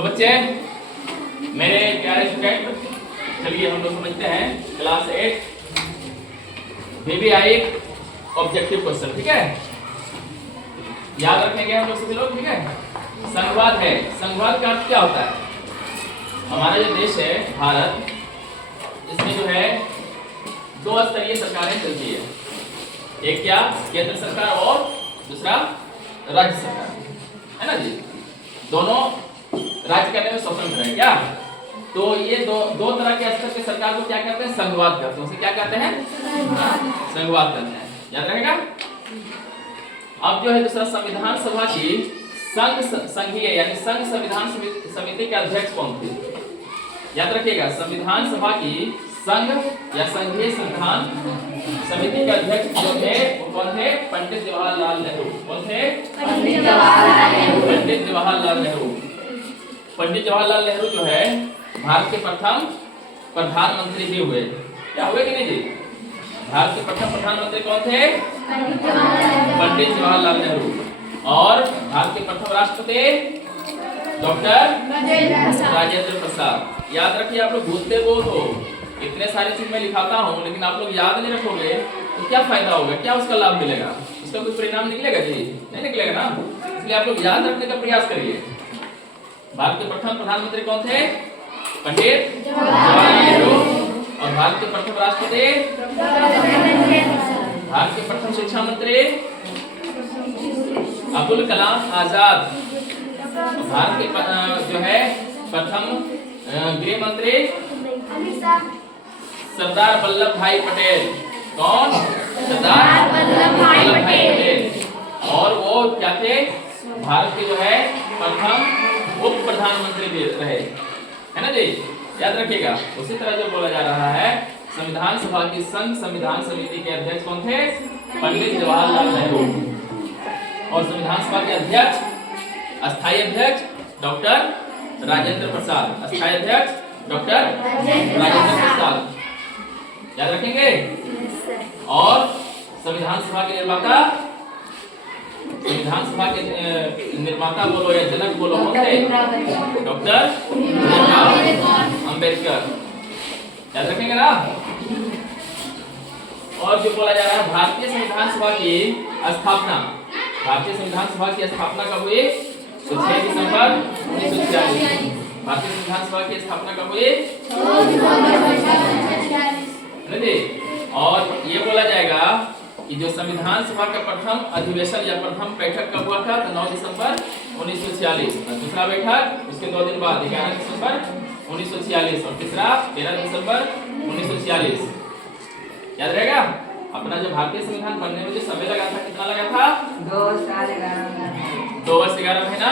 तो बच्चे मेरे प्यारे स्टूडेंट, चलिए हम लोग समझते हैं क्लास 8 VBI ऑब्जेक्टिव क्वेश्चन। ठीक है, याद रखेंगे हम लोग सभी लोग। ठीक है, संघवाद है। संघवाद का अर्थ क्या होता है? हमारा जो देश है भारत, इसमें जो है दो स्तरीय सरकारें चलती है। एक क्या, केंद्र सरकार, और दूसरा राज्य सरकार, है ना जी। दोनों राज्य करने में स्वतंत्र है क्या। तो ये दो तरह के स्तर के सरकार को क्या कहते हैं? संघवाद कहते हैं। उसे क्या कहते हैं? संघवाद कहते हैं। याद रहेगा। अब जो है दूसरा, संविधान सभा की संघीय यानी संघ संविधान समिति के अध्यक्ष कौन थे? याद रखिएगा, संविधान सभा की संघ या संघीय संविधान समिति के अध्यक्ष जो थे वो कौन थे? पंडित जवाहरलाल नेहरू। कौन थे? पंडित जवाहरलाल नेहरू। पंडित जवाहरलाल नेहरू जो है भारत के प्रथम प्रधानमंत्री भी हुए। क्या हुए कि नहीं जी? भारत के प्रथम प्रधानमंत्री कौन थे? पंडित जवाहरलाल नेहरू। और भारत के प्रथम राष्ट्रपति डॉक्टर राजेंद्र प्रसाद। याद रखिए, आप लोग भूलते बहुत हो। इतने सारे चीज मैं लिखाता हूँ, लेकिन आप लोग याद नहीं रखोगे तो क्या फायदा होगा? क्या उसका लाभ मिलेगा? उसका कोई परिणाम निकलेगा जी? नहीं निकलेगा ना। इसलिए आप लोग याद रखने का प्रयास करिए। भारत के प्रथम प्रधानमंत्री कौन थे? पंडित जवाहरलाल नेहरू। और भारत के प्रथम राष्ट्रपति, भारत के प्रथम शिक्षा मंत्री अब्दुल कलाम आजाद। भारत के जो है प्रथम गृह मंत्री सरदार वल्लभ भाई पटेल। कौन? सरदार वल्लभ भाई पटेल। और वो क्या थे? भारत के जो है प्रथम उप प्रधानमंत्री भी रहे, है ना जी। याद रखिएगा। उसी तरह जो बोला जा रहा है, संविधान सभा की संघ संविधान समिति के अध्यक्ष कौन थे? पंडित जवाहरलाल नेहरू। और संविधान सभा के अध्यक्ष, अस्थायी अध्यक्ष डॉक्टर राजेंद्र प्रसाद। अस्थायी अध्यक्ष डॉक्टर राजेंद्र प्रसाद। याद रखेंगे। और संविधान सभा के निर्माता, संविधान सभा के निर्माता बोलो या जनक बोलो, कौन थे? डॉक्टर अंबेडकर। याद रखेंगे ना। और जो बोला जा रहा है, भारतीय संविधान सभा की स्थापना, भारतीय संविधान सभा की स्थापना कब हुई? 6 दिसंबर 1946। भारतीय संविधान सभा की स्थापना कब हुई? और ये बोला जाएगा कि जो संविधान सभा का प्रथम अधिवेशन या प्रथम बैठक कब हुआ था? तो 9 दिसंबर 1946। दूसरा बैठक उसके 2 दिन बाद 11 दिसंबर 1946। और तीसरा 13 दिसंबर 1946। याद रहेगा। अपना जो भारतीय संविधान बनने में जो समय लगा था, कितना लगा था? 2 वर्ष 11 महीना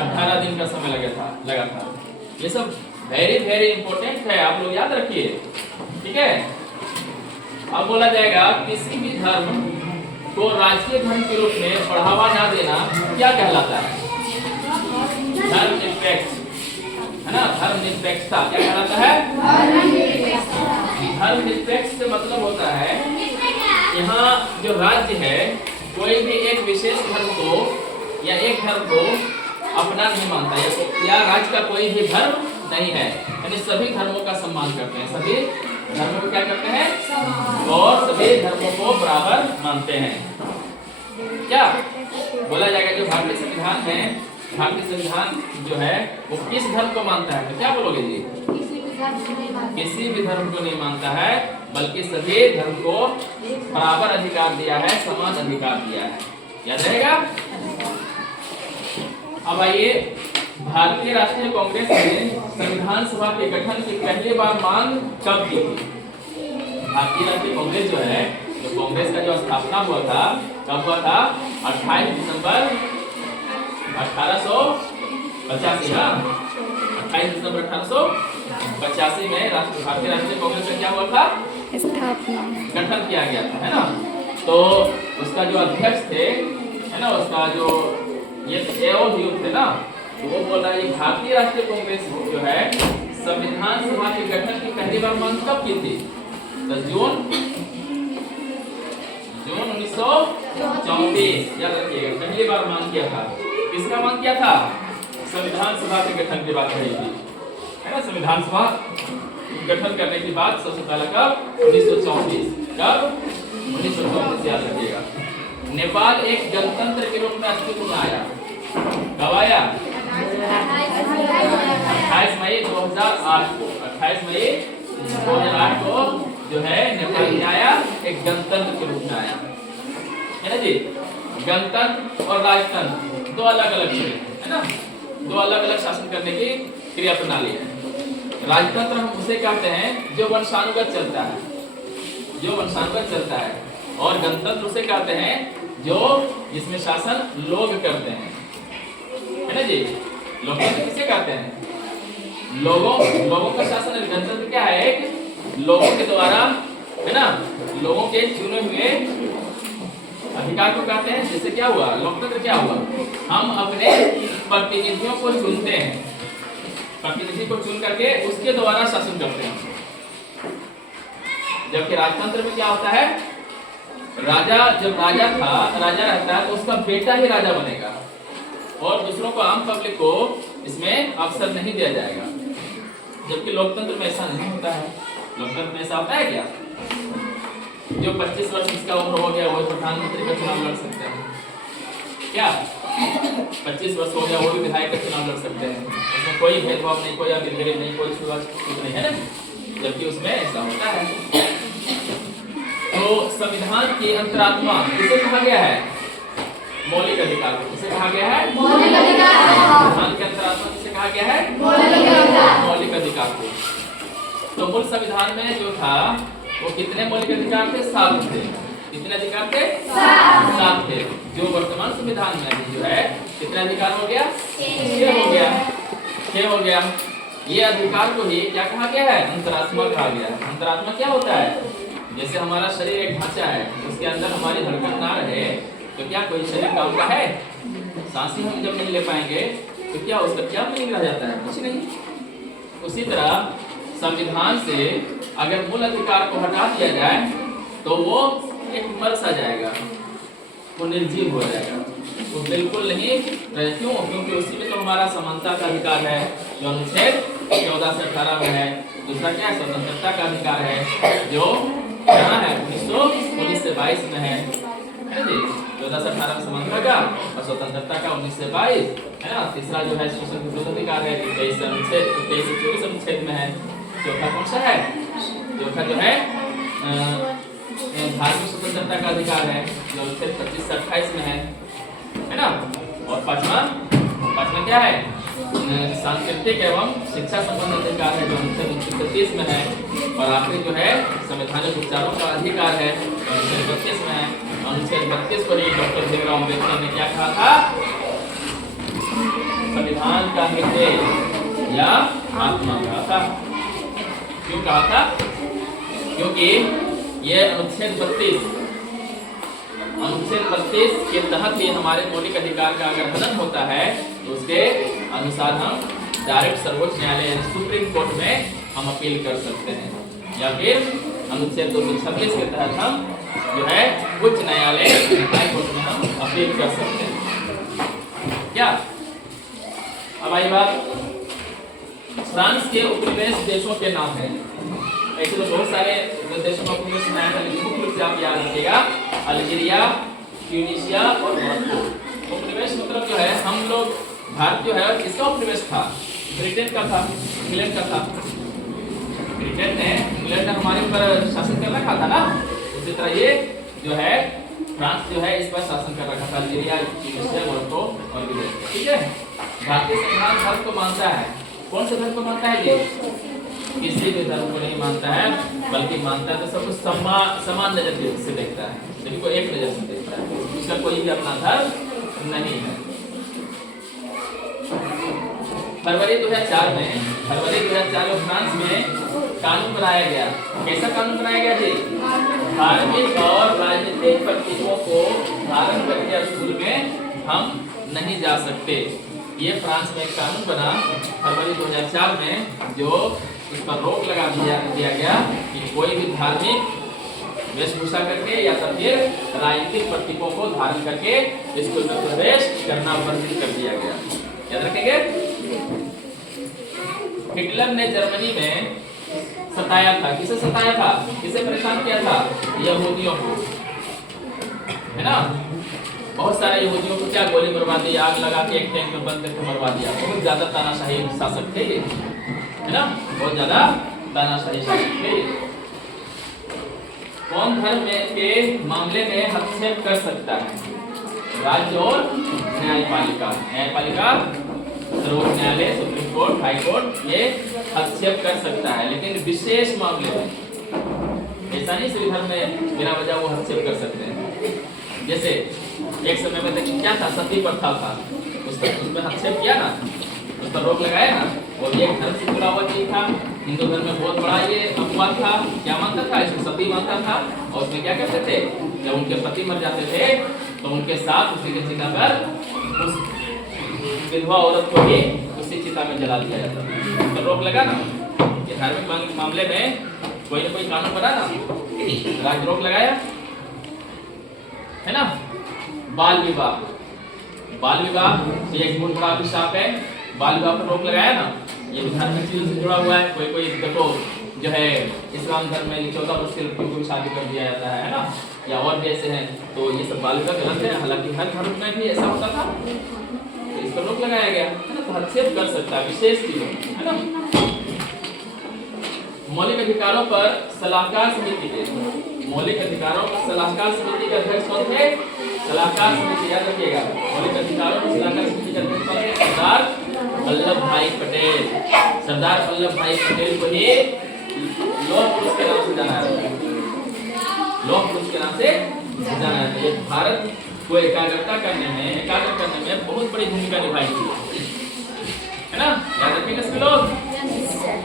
18 दिन का समय लगा था। ये सब वेरी वेरी इंपॉर्टेंट है, आप लोग याद रखिए। ठीक है। अब बोला जाएगा, किसी भी धर्म को राष्ट्रीय धर्म के रूप में बढ़ावा ना देना क्या कहलाता है? धर्म निरपेक्ष, है ना। धर्म निरपेक्षता क्या कहलाता है? धर्म निरपेक्ष से मतलब होता है, यहाँ जो राज्य है कोई भी एक विशेष धर्म को या एक धर्म को अपना नहीं मानता, या राज्य का कोई भी धर्म नहीं है, यानी सभी धर्मों का सम्मान करते हैं। सभी धर्मों को क्या करते हैं? और सभी धर्मों को बराबर मानते हैं। क्या बोला जाएगा? जो भारतीय संविधान है, भारतीय संविधान जो है वो किस धर्म को मानता है? तो क्या बोलोगे जी? किसी भी धर्म को नहीं मानता है, बल्कि सभी धर्म को बराबर अधिकार दिया है, समान अधिकार दिया है। याद रहेगा। अब आइए, भारतीय राष्ट्रीय कांग्रेस ने संविधान सभा के गठन की पहली बार मांग कब की थी? भारतीय राष्ट्रीय कांग्रेस जो है, जो कांग्रेस का जो स्थापना हुआ था, कब हुआ था? 28 दिसंबर 1885। 28 दिसंबर 1885 में भारतीय राष्ट्रीय कांग्रेस का क्या हुआ था? स्थापना, गठन किया गया था, है ना। तो उसका जो अध्यक्ष थे, है ना, उसका जो ये थे ना, तो वो बोल रहा है भारतीय राष्ट्रीय कांग्रेस जो है संविधान सभा के गठन की पहली बार मांग कब की थी? तो जून 1934। याद रखिएगा, पहली बार मांग किया था। किसका मांग किया था? संविधान सभा के गठन की बात कही थी, है ना। संविधान सभा गठन करने की बात सबसे पहला कब 1934, कब 1934 याद रखिएगा। नेपाल एक गणतंत्र के रूप में अस्तित्व में आया, कब आया 28 मई 2008 को, 28 मई 2008 को जो है नेपाल में आया, एक गणतंत्र के रूप में आया, है ना जी। गणतंत्र और राजतंत्र दो अलग अलग चीजें है ना, दो अलग अलग शासन करने की क्रिया प्रणाली है। राजतंत्र हम उसे कहते हैं जो वंशानुगत चलता है, जो वंशानुगत चलता है, और गणतंत्र उसे कहते हैं जो जिसमें शासन लोग करते हैं, है ना जी। लोकतंत्र किसे कहते हैं, लोगों का शासन। गणतंत्र क्या है, लोगों के द्वारा, है ना, लोगों के चुने हुए अधिकार को कहते हैं। जैसे क्या हुआ, लोकतंत्र क्या हुआ, हम अपने प्रतिनिधियों को चुनते हैं, प्रतिनिधि को चुन करके उसके द्वारा शासन करते हैं। जबकि राजतंत्र में क्या होता है, राजा जब राजा रहता है तो उसका बेटा ही राजा बनेगा और दूसरों को, आम पब्लिक को इसमें अवसर नहीं दिया जाएगा। जबकि लोकतंत्र में ऐसा नहीं होता है। लोकतंत्र में ऐसा होता है क्या, जो 25 वर्ष जिसका उम्र हो गया वो प्रधानमंत्री का चुनाव लड़ सकते हैं, क्या 25 वर्ष हो गया वो भी विधायक का चुनाव लड़ सकते हैं, उसमें कोई भेदभाव नहीं, कोई अमीर गरीब नहीं, कोई छूत नहीं, है ना। जबकि उसमें ऐसा होता है। तो संविधान की अंतरात्मा किसे कहा गया है, मौलिक अधिकार को। किसे कहा गया है, मौलिक अधिकार। संविधान की अंतरात्मा किसे कहा गया है, मौलिक अधिकार को। तो मूल संविधान में जो था वो कितने मौलिक अधिकार थे, 7 थे। कितने अधिकार थे, 7 थे। जो वर्तमान संविधान में जो है कितने अधिकार हो गया, 6 हो गया, 6 हो गया। ये अधिकार को ही क्या कहा गया है, अंतरात्मा कहा गया है। अंतरात्मा क्या होता है, जैसे हमारा शरीर एक ढांचा है, उसके अंदर हमारी धड़कन ना रहे तो क्या कोई शरीर काम का है, सांस ही हम जब नहीं ले पाएंगे तो क्या उसका क्या मीनिंग रह जाता है, कुछ नहीं। उसी तरह संविधान से अगर मूल अधिकार को हटा दिया जाए तो वो एक मर सा जाएगा, वो निर्जीव हो जाएगा, वो बिल्कुल नहीं। क्यों, क्योंकि उसी में तो हमारा समानता का अधिकार है जो अनुच्छेद 14 से 18 में है। दूसरा क्या है, स्वतंत्रता का अधिकार है जो कहाँ है, 1919 से 22 में है जी। 14 से 18 में समानता का और स्वतंत्रता का 19 से 22 है ना। तीसरा जो है शोषण विरोध अधिकार है, 23 से 24 अनुच्छेद में है। चौथा कौन सा है, चौथा जो है धार्मिक स्वतंत्रता का अधिकार है जो अनुच्छेद 25 से 28 में है ना। और पांचवा क्या है, सांस्कृतिक एवं शिक्षा संबंधी अधिकार है जो अनुच्छेद 30 में है। और आखिरी जो है संवैधानिक उपचारों का अधिकार है जो अनुच्छेद 32 में है। अनुच्छेद 32 को ही डॉक्टर भीमराव अम्बेडकर ने क्या कहा था, संविधान का हृदय या आत्मा कहा था। क्यों कहा था, क्योंकि ये अनुच्छेद 32 के तहत ही हमारे मौलिक अधिकार का अगर हनन होता है तो उसके अनुसार हम डायरेक्ट सर्वोच्च न्यायालय यानी सुप्रीम कोर्ट में हम अपील कर सकते हैं, या फिर अनुच्छेद 226 के तहत हम जो है उच्च न्यायालय हाई कोर्ट में हम अपील कर सकते हैं। क्या अब आई बात, फ्रांस के उपनिवेश देशों के नाम है। ऐसे तो बहुत सारे देशों का उपनिवेश बनाया था, लेकिन मुख्य रूप से आप याद रखिएगा, अल्जीरिया, ट्यूनीशिया और मोरक्को। उपनिवेश मतलब जो है, हम लोग भारत जो है किसका उपनिवेश था, ब्रिटेन का था, इंग्लैंड का था। ब्रिटेन ने इंग्लैंड ने हमारे ऊपर शासन कर रखा था ना, उसी तरह ये जो है फ्रांस जो है इस पर शासन कर रखा था, अल्जीरिया, ट्यूनीशिया, मोरक्को और भी। ठीक है, भारतीय संविधान धर्म को मानता है। कौन से धर्म को मानता है ये, किसी भी धर्म को नहीं मानता है, बल्कि मानता है तो सब कुछ समान नजर से देखता है, सभी को एक नजर से देखता है, उसका कोई भी अपना धर्म नहीं है। फरवरी 2004 में फ्रांस में कानून बनाया गया। कैसा कानून बनाया गया जी, धार्मिक और राजनीतिक प्रतीकों को धारण करके स्कूल में हम नहीं जा सकते। ये फ्रांस में एक कानून बना फरवरी 2004 में, जो उस पर रोक लगा दिया गया कि कोई भी धार्मिक वेशभूषा करके या फिर राजनीतिक प्रतीकों को धारण करके स्कूल में प्रवेश करना बंद कर दिया गया। याद रखेंगे। हिटलर ने जर्मनी में सताया था। किसे सताया था, किसे परेशान किया था? यहूदियों को, है ना। बहुत सारे यहूदियों को क्या गोली मरवा दी, आग लगा के एक टैंक में बंद करके मरवा दिया। बहुत ज्यादा तानाशाही शासक थे ये, है ना, बहुत ज्यादा तानाशाही शासक थे। कौन धर्म के मामले में हस्तक्षेप कर सकता है? राज्य और न्यायपालिका। न्यायपालिका, सर्वोच्च न्यायालय, सुप्रीम कोर्ट, हाई कोर्ट, ये हस्तक्षेप कर सकता है, लेकिन विशेष मामले में। ऐसा नहीं सभी धर्म में बिना वजह वो हस्तक्षेप कर सकते हैं। जैसे एक समय में देखिए क्या था, सती प्रथा था, उसमें हस्तक्षेप किया ना, उस पर रोक लगाया ना। वो भी एक धर्म से जुड़ा हुआ चीज था। हिंदू धर्म में बहुत बड़ा ये अपवाद था। क्या मानता था, इसमें सती मानता था, और उसमें क्या करते थे, जब उनके पति मर जाते थे तो उनके साथ उसी के चिता पर उस विधवा औरत को भी उसी चिता में जला दिया जाता था। तो रोक लगा ना। ये धार्मिक मामले में कोई ना कोई कानून बना ना, राज्य रोक लगाया, है ना। बाल विवाह, बाल विवाह ये एक बहुत बड़ा अभिशाप है। बाल विवाह पर रोक लगाया ना, ये भी धार्मिक चीजों से जुड़ा हुआ है। कोई देखो जो है इस्लाम धर्म में 14 वर्ष की लड़कियों को भी शादी कर दिया जाता है ना, या और भी ऐसे हैं। तो ये सब बाल विवाह गलत है, हालांकि हर धर्म में भी ऐसा होता था, तो इस पर रोक लगाया गया, है ना। तो हस्तक्षेप कर सकता है विशेष चीजों, है ना। मौलिक अधिकारों पर सलाहकार समिति के, मौलिक अधिकारों पर सलाहकार समिति के अध्यक्ष कौन थे? सलाहकार समिति, याद रखिएगा, मौलिक अधिकारों पर सलाहकार समिति के अध्यक्ष कौन थे? सरदार वल्लभ भाई पटेल। सरदार वल्लभ भाई पटेल को ही लौह पुरुष के नाम से जाना जाता है, लौह पुरुष के नाम से जाना जाता है। भारत को एकाग्र करने में बहुत बड़ी भूमिका निभाई थी, है ना। याद रखेंगे सभी लोग।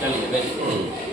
चलिए, वेरी गुड।